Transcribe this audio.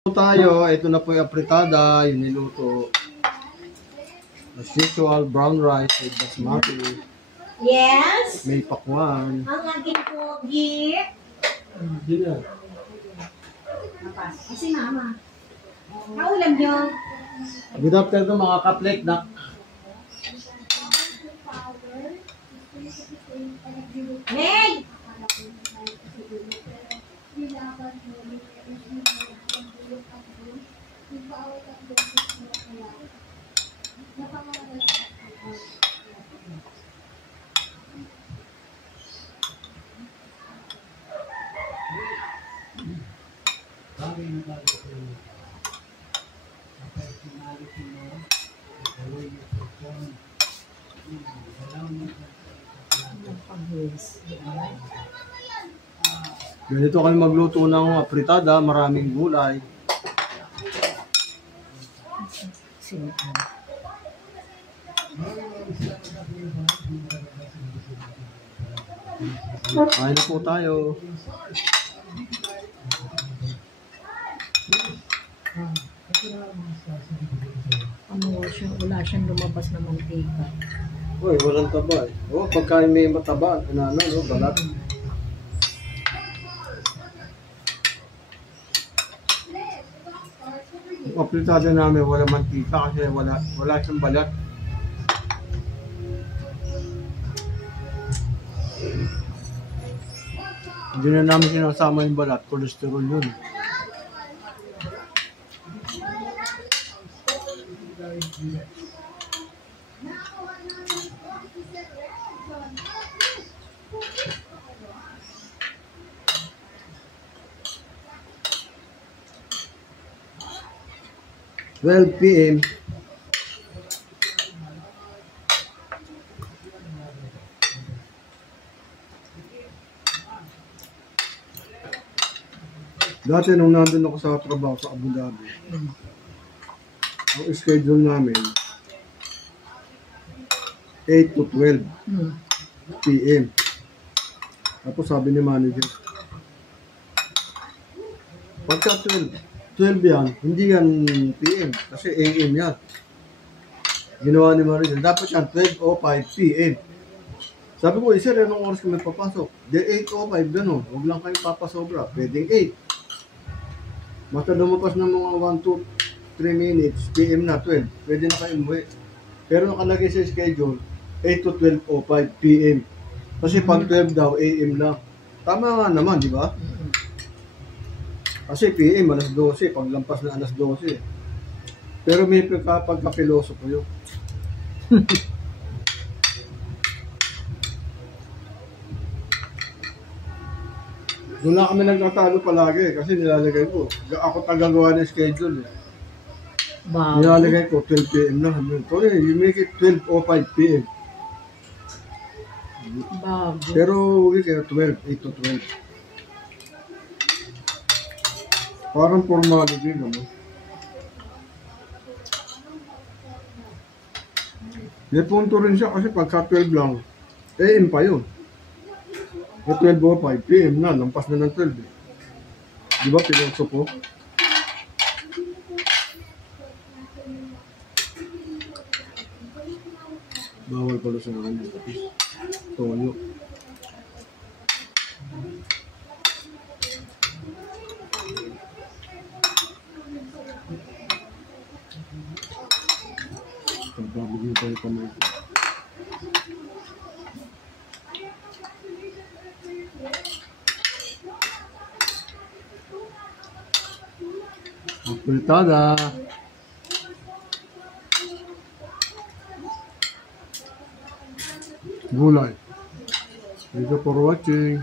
Tayo, ito na po yung apritada, yung niluto. As usual, brown rice with basmati. Yes. May pakwan. Ang aking pogi. Hindi na. Kasi mama. Kaulam nyo. Good afternoon mga kaplek na. Meg! Ganito kami magluto ng apritada, maraming gulay. Kain na po tayo. Wala siyang lumabas na mantika. Uy, walang taba eh. Oh, pagkain may mataba, balat. Yung apritada namin wala mantika kasi wala siyang balat. Hindi na namin sinasama yung balat, cholesterol yun. PM. Dati nung nandun ako sa trabaho sa Abu Dhabi, ang schedule namin 8 to 12 PM. Tapos sabi ni manager, pagka 12 yan, hindi yan PM, kasi AM yan. Ginawa ni manager, dapat yan 12:05 PM. Sabi ko, sir, anong oras kami papasok? De 8:05, gano'n. Huwag lang kayo papasobra. Pwedeng 8. Basta lumapas ng mga 1, 2, 3 minutes, PM na 12. Pwede na kayo umuwi. Pero nakalagay sa schedule, 8 to 12:05 PM. Kasi pag 12 daw, AM lang. Tama nga naman, di ba? Kasi PM, alas 12. Paglampas na alas 12. Pero may pagkapiloso po yun. Doon lang kami nagtatalo palagi kasi nilalagay ko. Ako tagagawa ng schedule eh. Wow. Nilalagay ko 12 PM na. Sorry, you make it 12:05 PM. Bago. Pero we kaya 12, 8 to 12. Parang formado din naman. May punto rin siya kasi pagka 12 lang, AM pa yun. E 12:05 PM na, lampas na ng 12 eh. Di ba pinunso ko? Bawal pala sa kanya. Toyo. Pagbabagin tayo kamay ko. Apritada. Gulay. Thank you for watching.